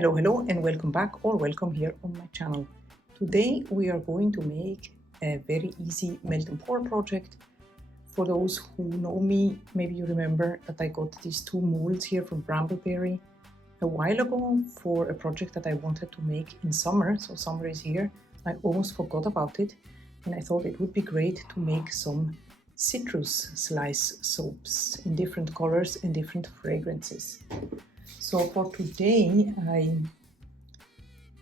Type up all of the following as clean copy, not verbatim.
Hello and welcome back or welcome here on my channel. Today we are going to make a very easy melt and pour project. For those who know me, maybe you remember that I got these two molds here from Brambleberry a while ago for a project that I wanted to make in summer. So summer is here. I almost forgot about it and I thought it would be great to make some citrus slice soaps in different colors and different fragrances. So for today, I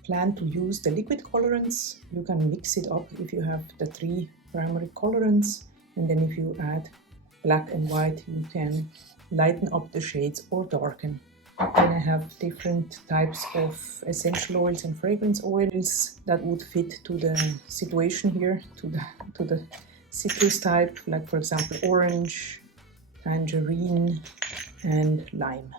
plan to use the liquid colorants. You can mix it up if you have the 3 primary colorants, and then if you add black and white, you can lighten up the shades or darken. Then I have different types of essential oils and fragrance oils that would fit to the situation here, to the citrus type, like for example orange, tangerine, and lime.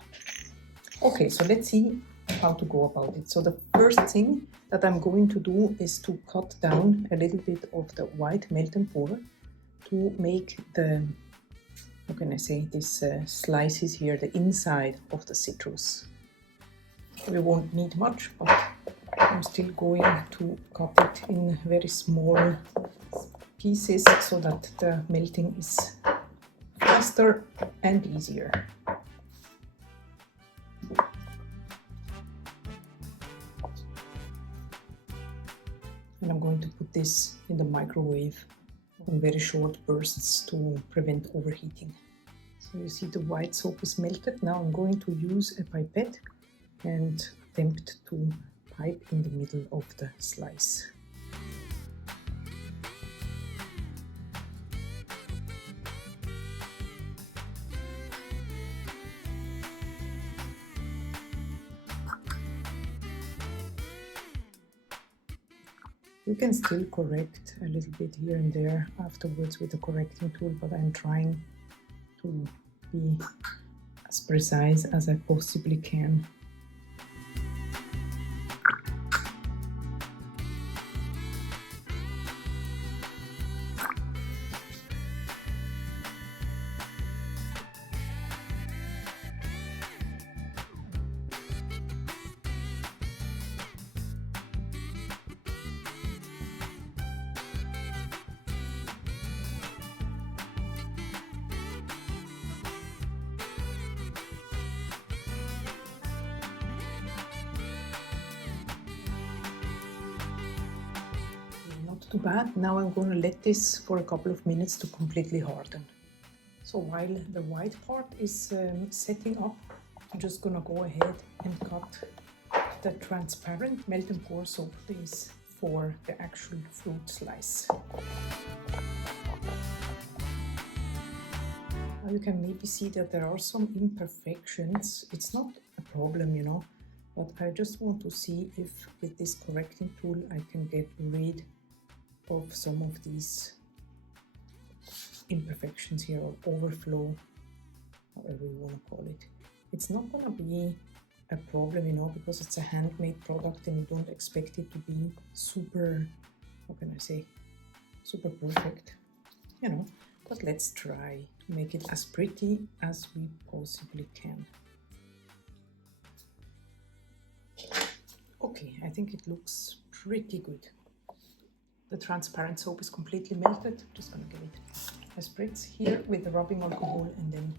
Okay, so let's see how to go about it. So the first thing that I'm going to do is to cut down a little bit of the white melt and pour to make the, how can I say, these slices here, the inside of the citrus. We won't need much, but I'm still going to cut it in very small pieces so that the melting is faster and easier. And I'm going to put this in the microwave in very short bursts to prevent overheating. So you see the white soap is melted. Now I'm going to use a pipette and attempt to pipe in the middle of the slice. We can still correct a little bit here and there afterwards with the correcting tool, but I'm trying to be as precise as I possibly can. Too bad. Now I'm going to let this for a couple of minutes to completely harden. So while the white part is setting up, I'm just going to go ahead and cut the transparent melt and pour soap base for the actual fruit slice. Now you can maybe see that there are some imperfections. It's not a problem, you know, but I just want to see if with this correcting tool I can get rid of some of these imperfections here, or overflow, however you want to call it. It's not going to be a problem, you know, because it's a handmade product and you don't expect it to be super, how can I say, super perfect, you know, but let's try to make it as pretty as we possibly can. Okay, I think it looks pretty good. The transparent soap is completely melted. I'm just going to give it a spritz here with the rubbing alcohol, and then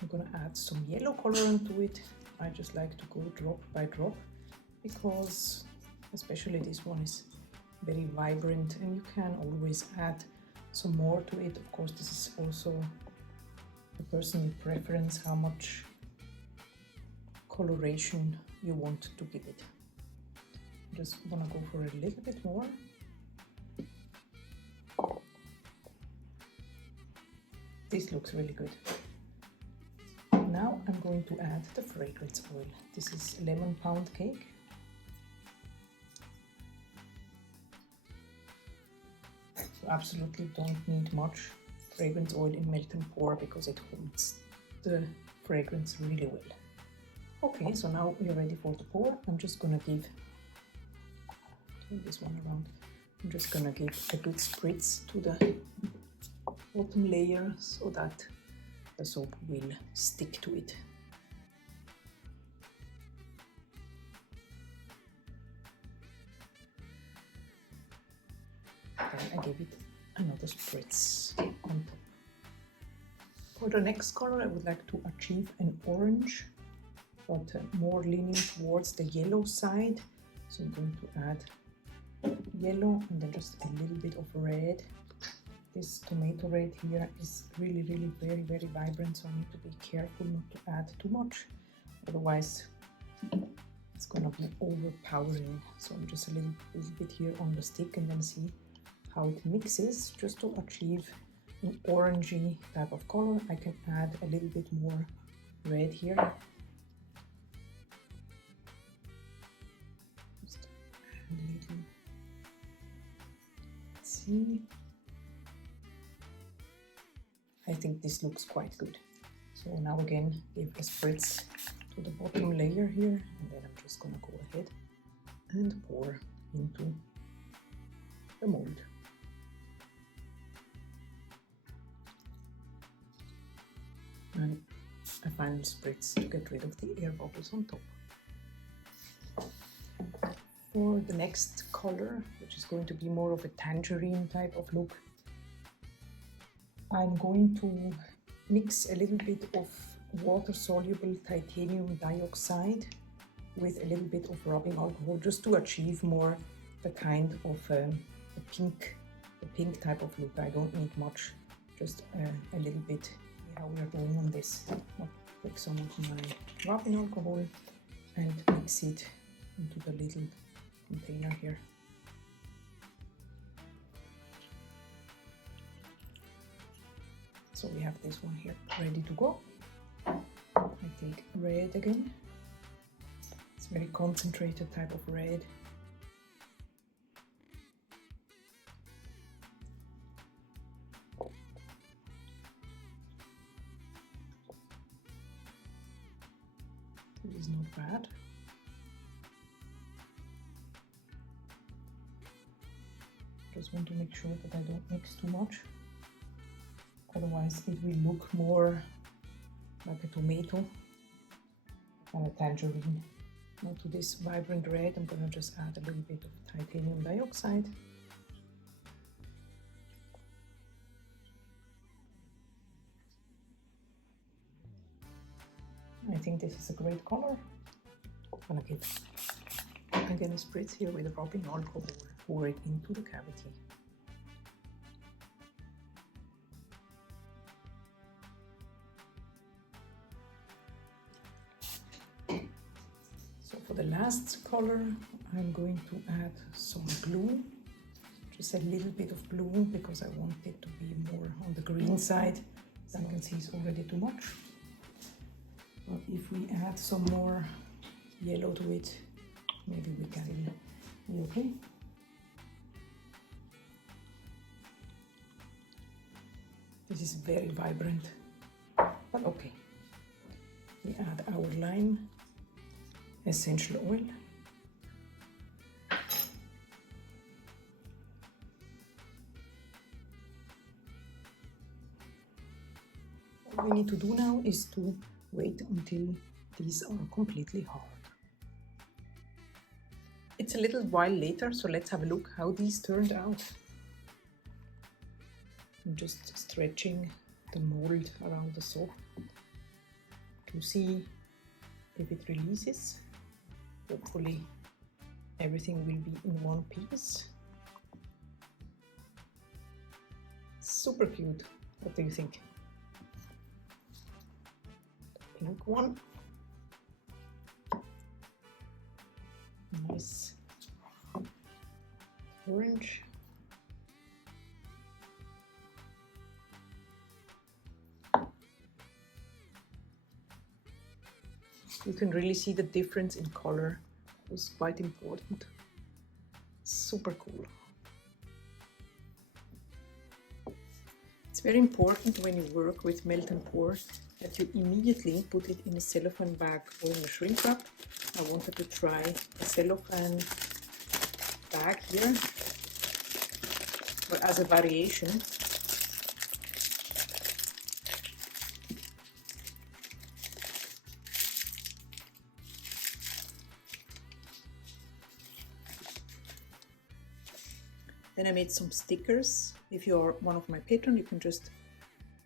I'm going to add some yellow colorant to it. I just like to go drop by drop because especially this one is very vibrant and you can always add some more to it. Of course, this is also a personal preference, how much coloration you want to give it. I just want to go for a little bit more. This looks really good. Now I'm going to add the fragrance oil. This is lemon pound cake. You absolutely don't need much fragrance oil in melt and pour because it holds the fragrance really well. Okay, so now we're ready for the pour. I'm just gonna give, turn this one around. I'm just gonna give a good spritz to the bottom layer so that the soap will stick to it. then I give it another spritz on top. For the next color, I would like to achieve an orange, but more leaning towards the yellow side. So I'm going to add yellow and then just a little bit of red. This tomato red here is really very vibrant, so I need to be careful not to add too much, otherwise it's gonna be overpowering. So I'm just a little bit here on the stick and then see how it mixes, just to achieve an orangey type of color. I can add a little bit more red here. Just add a little. Let's see. I think this looks quite good. So now again, give a spritz to the bottom layer here, and then I'm just gonna go ahead and pour into the mold. And a final spritz to get rid of the air bubbles on top. For the next color, which is going to be more of a tangerine type of look, I'm going to mix a little bit of water-soluble titanium dioxide with a little bit of rubbing alcohol, just to achieve more the kind of the pink type of look. I don't need much, just a little bit. How we are doing on this. I'll take some of my rubbing alcohol and mix it into the little container here. So we have this one here ready to go. I take red again. It's very concentrated type of red. This is not bad. Just want to make sure that I don't mix too much. Otherwise it will look more like a tomato than a tangerine. Now to this vibrant red, I'm gonna just add a little bit of titanium dioxide. I think this is a great color. I'm gonna give again a spritz here with rubbing alcohol, pour it into the cavity. So for the last color, I'm going to add some blue, just a little bit of blue, because I want it to be more on the green side. As you can see, it's already too much. But if we add some more yellow to it, maybe we can be okay. This is very vibrant, but okay. We add our lime essential oil. What we need to do now is to wait until these are completely hard. It's a little while later, so let's have a look how these turned out. I'm just stretching the mold around the saw to see if it releases. Hopefully everything will be in one piece. Super cute. What do you think? Pink one. Nice orange. You can really see the difference in color. It was quite important. Super cool. It's very important when you work with melt and pour that you immediately put it in a cellophane bag or in a shrink wrap. I wanted to try a cellophane bag here, but as a variation. Then I made some stickers. If you're one of my patrons, you can just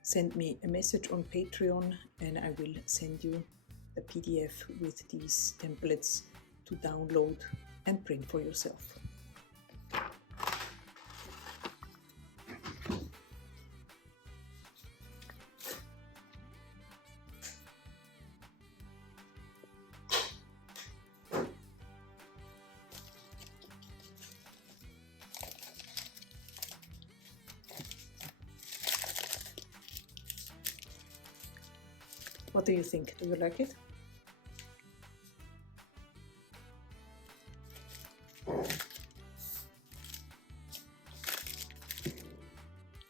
send me a message on Patreon and I will send you the PDF with these templates to download and print for yourself. What do you think? Do you like it?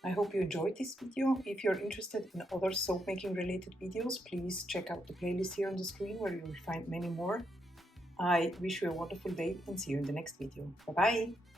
I hope you enjoyed this video. If you're interested in other soap making related videos, please check out the playlist here on the screen where you will find many more. I wish you a wonderful day and see you in the next video. Bye bye!